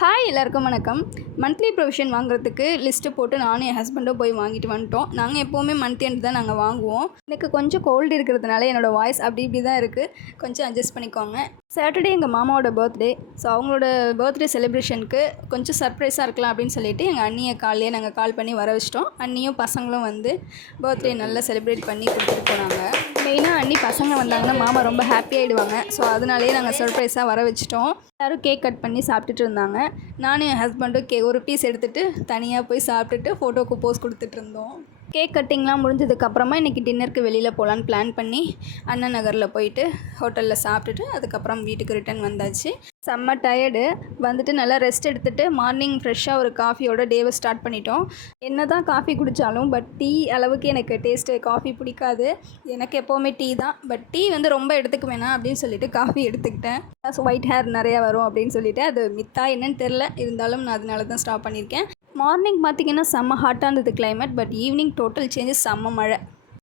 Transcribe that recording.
Hi எல்லாருக்கும் வணக்கம். Monthly provision வாங்குறதுக்கு லிஸ்ட்டு போட்டு நானும் என் ஹஸ்பண்டும் போய் வாங்கிட்டு வந்துட்டோம். நாங்கள் எப்போவுமே மந்த் எண்ட் தான் நாங்கள் வாங்குவோம். எனக்கு கொஞ்சம் கோல்டு இருக்கிறதுனால என்னோடய வாய்ஸ் அப்படி இப்படி தான் இருக்குது. கொஞ்சம் அட்ஜஸ்ட் பண்ணிக்கோங்க. சாட்டர்டே எங்கள் மாமாவோட பர்த்டே. ஸோ அவங்களோட பர்த்டே செலிப்ரேஷனுக்கு கொஞ்சம் சர்ப்ரைஸாக இருக்கலாம் அப்படின்னு சொல்லிட்டு எங்கள் அண்ணியை காலையே நாங்கள் கால் பண்ணி வர வச்சிட்டோம். அண்ணியும் பசங்களும் வந்து பர்த்டே நல்லா செலிப்ரேட் பண்ணி கொடுத்துட்டு போனாங்க. மெயினாக அண்ணி பசங்க வந்தாங்கன்னா மாமா ரொம்ப ஹாப்பி ஆகிடுவாங்க. ஸோ அதனாலேயே நாங்கள் சர்ப்ரைஸாக வர வச்சிட்டோம். எல்லோரும் கேக் கட் பண்ணி சாப்பிட்டுட்டு இருந்தாங்க. நானும் என் ஹஸ்பண்டும் ஒரு பீஸ் எடுத்துகிட்டு தனியாக போய் சாப்பிட்டுட்டு ஃபோட்டோக்கு போஸ் கொடுத்துட்டு இருந்தோம். கேக் கட்டிங்லாம் முடிஞ்சதுக்கப்புறமா இன்றைக்கி டின்னருக்கு வெளியில் போகலான்னு பிளான் பண்ணி அண்ணா நகரில் போயிட்டு ஹோட்டலில் சாப்பிட்டுட்டு அதுக்கப்புறம் வீட்டுக்கு ரிட்டர்ன் வந்தாச்சு. செம்ம டயர்டு வந்துட்டு நல்லா ரெஸ்ட் எடுத்துகிட்டு மார்னிங் ஃப்ரெஷ்ஷாக ஒரு காஃபியோட டேவை ஸ்டார்ட் பண்ணிட்டோம். என்ன தான் காஃபி குடித்தாலும் பட் டீ அளவுக்கு எனக்கு டேஸ்ட்டு காஃபி பிடிக்காது. எனக்கு எப்போவுமே டீ தான். பட் டீ வந்து ரொம்ப எடுத்துக்க வேணாம் அப்படின்னு சொல்லிட்டு காஃபி எடுத்துக்கிட்டேன். ஒயிட் ஹேர் நிறையா வரும் அப்படின்னு சொல்லிட்டு அது மித்தா என்னன்னு தெரில, இருந்தாலும் நான் அதனால தான் ஸ்டாப் பண்ணியிருக்கேன். மார்னிங் பார்த்திங்கன்னா செம்ம ஹாட்டாக இருந்தது climate. But evening total changes, செம்ம மழை.